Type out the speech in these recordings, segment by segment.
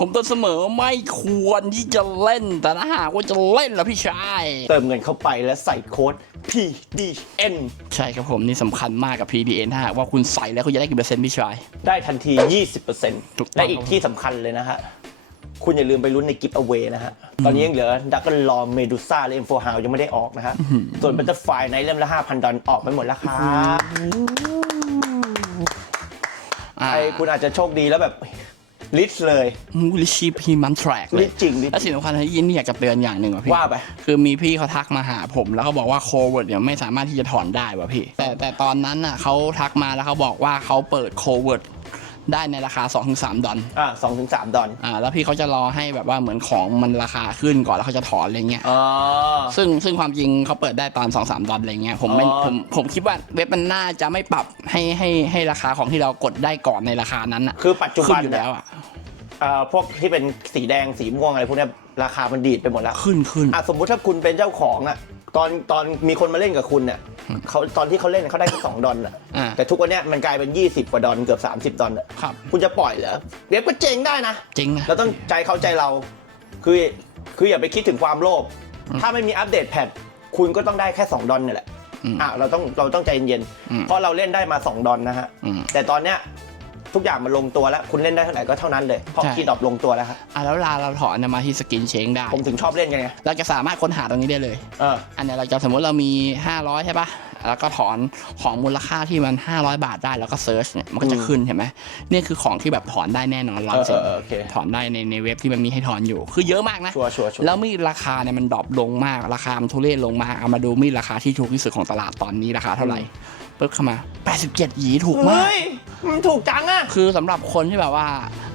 ผมเตือนเสมอไม่ควรที่จะเล่นแต่ถ้าหากว่าจะเล่นแล้วพี่ชาย เติมเงินเข้าไปแล้วใส่โค้ด PDN ใช่ครับผมนี่สำคัญมากกับ PDN ถ้าหากว่าคุณใส่แล้วคุณจะได้กี่เปอร์เซ็นต์พี่ชาย ได้ทันทีถูกต้20%องและอีกที่สำคัญเลยนะฮะ คุณอย่าลืมไปลุ้นในกิฟต์เอา a y นะฮะ ตอนนี้ยังเหลือดักกันลอมเมดูซ่าและเอ็มโฟฮาวยังไม่ได้ออกนะฮะ ส่วนบัตเตอร์ไฟในเล่มละ5,000ดอลออกไปหมดแล้วครับอ่าไอ้คุณอาจจะโชคดีแล้วแบบ ลิสเลยมูลิชีพีมันแทร็กเลลิยสจริงลิสและสิ่งสำคัญที่ยินอยากจะเตือนอย่างหนึ่งว่ะพี่ ว่าไป คือมีพี่เขาทักมาหาผมแล้วเขาบอกว่าโคเวิร์ดเนี่ยไม่สามารถที่จะถอนได้ว่ะพี่ แต่แต่ตอนนั้นน่ะเขาทักมาแล้วเขาบอกว่าเขาเปิดโคเวิร์ด ได้ในราคา 2-3 ดอลอ่าสองถึงสามดอลอ่าแล้วพี่เขาจะรอให้แบบว่าเหมือนของมันราคาขึ้นก่อนแล้วเขาจะถอนอะไรเงี้ย อ๋อ ซึ่งซึ่งความจริงเขาเปิดได้ตอน2อสดอลอะไรเงี้ยผมไม่อ๋อ ผมผมคิดว่าเว็บมันน่าจะไม่ปรับให้ให้ให้ราคาของที่เรากดได้ก่อนในราคานั้นอะคือปัจจุขึ้บันนอยู่เนี่แล้ยวอะเอ่อพวกที่เป็นสีแดงสีม่วงอะไรพวกเนี้ยราคามันดีดไปหมดแล้ว ขึ้นขึ้น อะสมมุติถ้าคุณเป็นเจ้าของอะตอนตอนมีคนมาเล่นกับคุณเนี่ย เขาตอนที่เขาเล่นเขาได้แค่สองดอลอะอ่าแต่ทุกวันเนี้ยมันกลายเป็น 20 กว่าดอลเกือบ 30 ดอลอะครับ คุณจะปล่อยเหรอเว็บก็เจ๊งได้นะ จริงนะ เราต้องใจเขาใจเราคือคืออย่าไปคิดถึงความโลภถ้าไม่มีอัปเดตแพทคุณก็ต้องได้แค่ 2 ดอลเนี่ยแหละอืมอะเราต้องเราต้องใจเย็นอืมๆเพราะเราเล่นได้มา 2 ดอลนะฮะ อืมแต่ตอนเนี้ย ทุกอย่างมันลงตัวแล้ว คุณเล่นได้เท่าไหร่ก็เท่านั้นเลย เพราะใช่ คีย์ดรอปลงตัวแล้วครับ อะแล้วเวลาเราถอนเนี่ยมาที่สกินเชงได้ ผมถึงชอบเล่นกันไงเราจะสามารถค้นหาตรงนี้ได้เลย เออ อันเนี้ยเราจะสมมติเรามี 500 ใช่ปะแล้วก็ถอนของมูลค่าที่มัน 500 บาทได้ แล้วก็เซิร์ชเนี่ย มันก็จะขึ้นเห็นไหมเนี่ยคือของที่แบบถอนได้แน่นอนร้อยเออเออโอเค ถอนได้ในในเว็บที่มันมีให้ถอนอยู่ คือเยอะมากนะ ชัวร์ชัวร์ชัวร์แล้วมีดราคาเนี่ยมันดรอปลงมาก ราคามันทุเรศลงมาก เอามาดูมีดราคาที่ถูกที่สุดของตลาดตอนนี้ราคาเท่าไหร่ ปึ๊บเข้ามา 87 หยีถูกมาก เฮ้ยมันถูกจังอะ คือสำหรับคนที่แบบว่า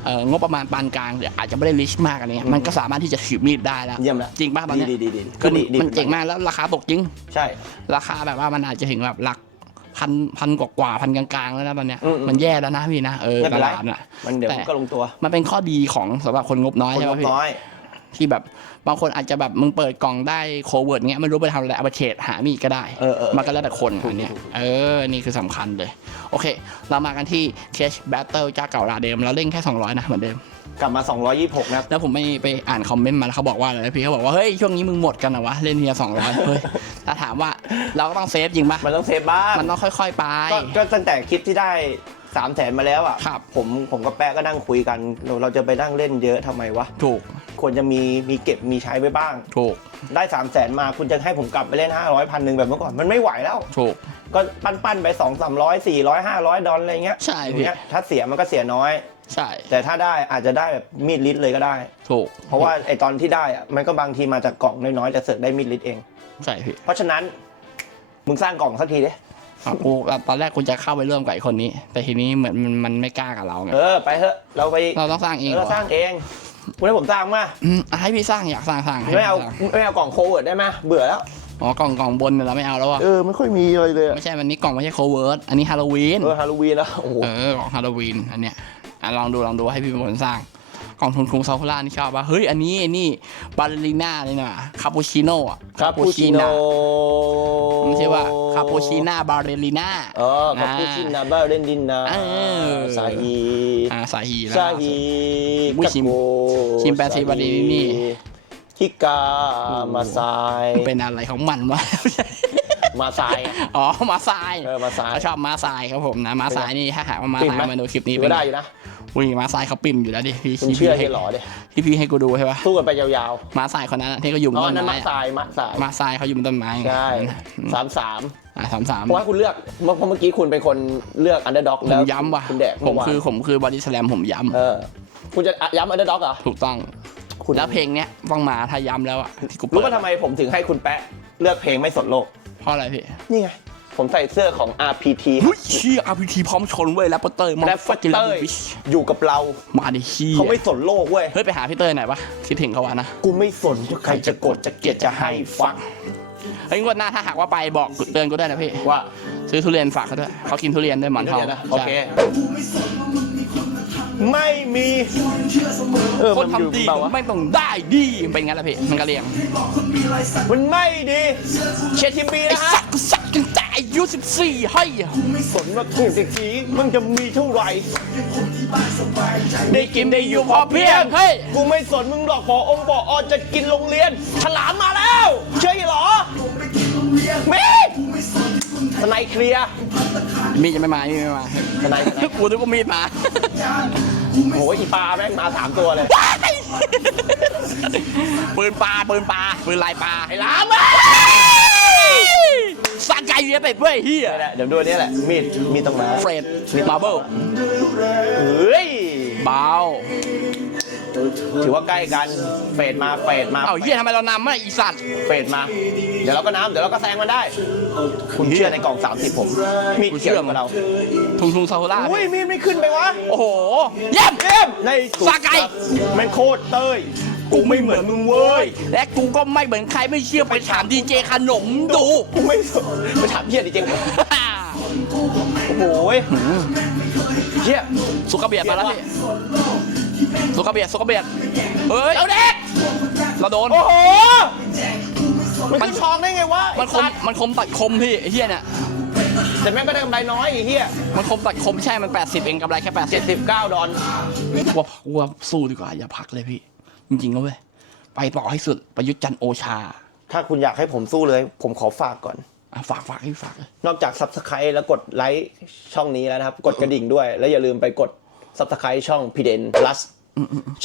เอ่องบประมาณปานกลางหรืออาจจะไม่ได้ลิชมากอะไรเงี้ยมันก็สามารถที่จะถือมีดได้แล้ว เยี่ยมแล้วจริงป่ะตอนดีเนี้ยดีดีดีคือดีดี มันเจ๋งมากแล้วราคาตกจริง ใช่ ราคาแบบว่ามันอาจจะถึงแบบหลักพันพันกว่ากว่าพันกลางๆแล้วนะตอนเนี้ยอืมอืม มันแย่แล้วนะพี่นะเออไม่ตเป็นไรลาดน่ะมันเดี๋ยวแต่มันก็ลงตัว มันเป็นข้อดีของสำหรับคนงบน้อยคนใช่งไหมบพี่น้อย ที่แบบบางคนอาจจะแบบมึงเปิดกล่องได้โคเวิร์ดเงี้ยไม่รู้ไปทำอะไรเอาไปเทรดหามีดก็ได้เออเออมันก็แล้วแต่คนถูกอันเนี้ยถูกถูกเออ นี่คือสำคัญเลย โอเค เรามากันที่เคชแบทเทิลจ้าเก่าราเดิมเราเล่นแค่ 200 นะเหมือนเดิม กลับมา 226นะครับ แล้วผมไม่ไปอ่านคอมเมนต์มาแล้วเขาบอกว่าอะไรนะพี่เขาบอกว่า เฮ้ย ช่วงนี้มึงหมดกันนะวะ เล่นเทียสองร้อยเฮ้ยถ้าถามว่าเราก็ต้องเซฟจริงปะมันต้องเซฟบ้างมันต้องค่อย ๆ ไป ก็ก็ตั้งแต่คลิปที่ได้3 0 0แสนมาแล้วอะครับ ผมผมกับแป๊ะก็นั่งคุยกันเราเราจะไปนั่งเล่นเยอะทำไมวะ ถูก ควรจะมีมีเก็บมีใช้ไว้บ้าง ถูก ได้3 0 0แสนมาคุณจะให้ผมกลับไปเล่น 500พันหนึ่งแบบเมื่อก่อนมันไม่ไหวแล้ว ถูก ก็ปั้นปั้นๆไป 2 3 0 0 400 500 ดอลอะไรเงี้ยใช่อย่างพี่เงี้ยถ้าเสียมันก็เสียน้อย ใช่ แต่ถ้าได้อาจจะได้แบบมีดลิตเลยก็ได้ ถูกเพราะว่าไอตอนที่ได้อะมันก็บางทีมาจากกล่องน้อยๆแต่เสือกได้มีดลิตเอง ใช่พี่เพราะฉะนั้นมึงสร้างกล่องสักทีดิอะกูตอนแรกกูจะเข้าไปร่วมกับไอ้คนนี้ แต่ทีนี้เหมือนมันมันไม่กล้ากับเราไงเออไปเถอะเราไปเราต้องสร้างเองเอเหรออสร้างเอง คุณให้ผมสร้างมาอืมอะให้พี่สร้างอยากสร้างสร้างให้ไม่เอาพี่สร้างไม่เอากล่องโคเวิร์ดได้ไหมเบื่อแล้ว อ๋อกล่องกล่องบนเนี่ยเราไม่เอาแล้วอะ เออไม่ค่อยมีอะไรเลยไม่ใช่วันนี้กล่องไม่ใช่โคเวิร์ดอันนี้ฮาโลวีน เออฮาโลวีนแล้วโอ้โห เออของฮาโลวีนอันเนี้ยอะลองดูลองดูให้พี่เป็นคนสร้าง กล่องทุนคุงซาคุล่านี่ชอบป่ะเฮ้ยอันนี้ไอ้นี่บาเลริน่านี่นะคาปูชิโน่อะคาปูชิโน่มันชื่อว่าคาปูชิน่าบาเลริน่าเออคาปูชินาบ้าเล่นดินนะเออซาฮีอ่าสาฮีแล้วซาฮีอุ๊ยชิมกะโกชิมแปซิบารินี่ฮิกามาซายเป็นอะไรของมันวะ มาซายอะอ๋อมาทรายเออมาซายเขาชอบมาทรายครับผมนะมาทรายนี่ถ้าหากว่ามาปิ่ทมไหมรายมาดูคลิปนี้ถือเป็นว่าได้อยู่นะอุ้ยมาทรายเขาปิ่มอยู่แล้วดิพี่คุณเชื่อให้ใช่หรอเด้ที่พี่ให้กูดูใช่ปะสู้กันไปยาวมาทรายคนนั้นอะที่เขาอยู่บๆนอ๋อต้นนั่นมะไม้อะ ทรายมะทรายมาทรายเขาอยู่บนต้นไม้ใช่อืมสามสามอ่าสามสามเพราะว่าคุณเลือกเมื่อเพราะเมื่อกี้คุณเป็นคนเลือกอันเดอร์ด็อกผแล้วมย้ำว่ะคุณแดกผมเมื่อวานคือผมคือบอดี้สแลมผมย้เออคุณจะย้ำอันเดอร์ด็อกเหรอำถูกต้อง คุณแล้วเพลงเนี้ยต้องมาถ้าย้ำแล้วอะที่กูเปิรู้ดว่าทำไมผมถึงให้คุณแปะเลือกเพลงไม่สนโลก เพราะอะไรพี่นี่ไง ผมใส่เสื้อของ RPT เฮ้ยเชี่ย RPG พร้อมชนเว้ยแรปเปอร์เตอร์มาแรปฟักกินเตแล้อวร์บิชอยู่กับเรา มาดิเชี่ยเขาไม่สนโลกเว้ย เฮ้ย ไปหาพี่เตอร์หน่อยปะคิดถึงเขาวะนะ กูไม่สนว่าใครจะกดจะเกลียดจะให้ฟังเฮ้ยงวดหน้าถ้าหากว่าไปบอกเตือนกูด้วยนะพี่ว่า ซื้อทุเรียนฝากเขาด้วยเขากินทุเรียนด้วยหมอนทองเดี๋ยวนะโอเคใช่ ไม่มีเออคนมันอยู่ทำดีเปล่าวะไม่ต้องได้ดีเป็นงั้นแหละพี่มันก็เรียงมันไม่ดีเชียร์ทีมบีไอ้นะฮะสักก็สักกันตายอายุ14เฮ้ยสนว่าถูกสิทีมึงจะมีเท่าไหร่ได้กินได้อยู่พอเพียงเฮ้ยกูไม่สนมึงหรอกพอองค์พออจะกินโรงเรียนฉลามมาแล้ว เชื่อเหรอเมฆทนายเคลียร์มีดจะไม่มามีดไม่มาทนายทนายกูนึกว่ามีดมา โอ้ยอีปลาแม่งมาสามตัวเลยว้ายปืนปลาปืนปลาปืนลายปลาไอ้ลามสร้างไก่เรียเป็ดเว้ยเฮียนี่แหละเดี๋ยวดูอันนี้แหละ มีดมีดตรงมาเฟรดบาร์เบิลเฮ้ยเบา ถือว่าใกล้กัน เฟดมา เฟดมาเอ้าเฮียทำไมเรานำอะอีสัตว์เฟดมา เดี๋ยวเราก็น้ำเดี๋ยวเราก็แซงมันได้ คุณเชื่อในกล่อง 30 ผม มีดเขียวกว่าเรา ทุงทุงซาโฮล่าอุ้ยมีดไม่ขึ้นไปวะ โอ้โห เยี่ยมเยี่ยมในสุดสาไก่แม่งโคตรเต้ยกูไม่เหมือนมึงเว้ย และกูก็ไม่เหมือนใครไม่เชื่อไปถามดีเจขนมดูกูไม่สนไปถามเฮียดิเจงโอ้โหยเฮียสุกเบียดมาแล้วพี่ สุกเบียดสุกเบียดเฮ้ยเอาเด็กเราโดน โอ้โห มันมันขึ้นทองได้ไงวะมันคมมันคมตัดคมพี่ไอ้เฮียเนี่ย แต่แม่งก็ได้กำไรน้อยไอ้เฮียมันคมตัดคมใช่ มัน 80 เองกำไรแค่ 80เจ็ดสิบเก้าดอลกลัวกลัวสู้ดีกว่า อย่าพักเลยพี่ จริงๆนะเว้ย ไปต่อให้สุด ประยุทธ์จันทร์โอชาถ้าคุณอยากให้ผมสู้เลย ผมขอฝากก่อน อะฝากฝากให้ฝากเลย นอกจาก Subscribe แล้วกดไลค์ช่องนี้แล้วนะครับ กดกระดิ่งด้วย แล้วอย่าลืมไปกด Subscribe ช่องพีเดน plus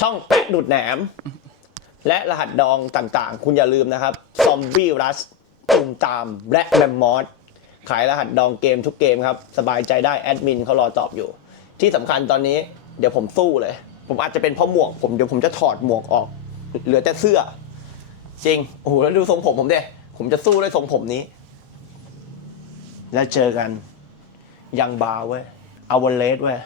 ช่องแปะดูดแหนม และรหัสดองต่างๆ คุณอย่าลืมนะครับ Zombie Rush ตูมตามและแมมมอสขายรหัสดองเกมทุกเกมครับ สบายใจได้แอดมินเขารอตอบอยู่ ที่สำคัญตอนนี้เดี๋ยวผมสู้เลย ผมอาจจะเป็นเพ่อหมวกผมเดี๋ยวผมจะถอดหมวกออก เหลือแต่เสื้อ จริง โอ้โหแล้วดูทรงผมผมเด้ผมจะสู้ด้วยทรงผมนี้ แล้วเจอกัน ยังบาร์เว้ยเอาวเลสเว้ย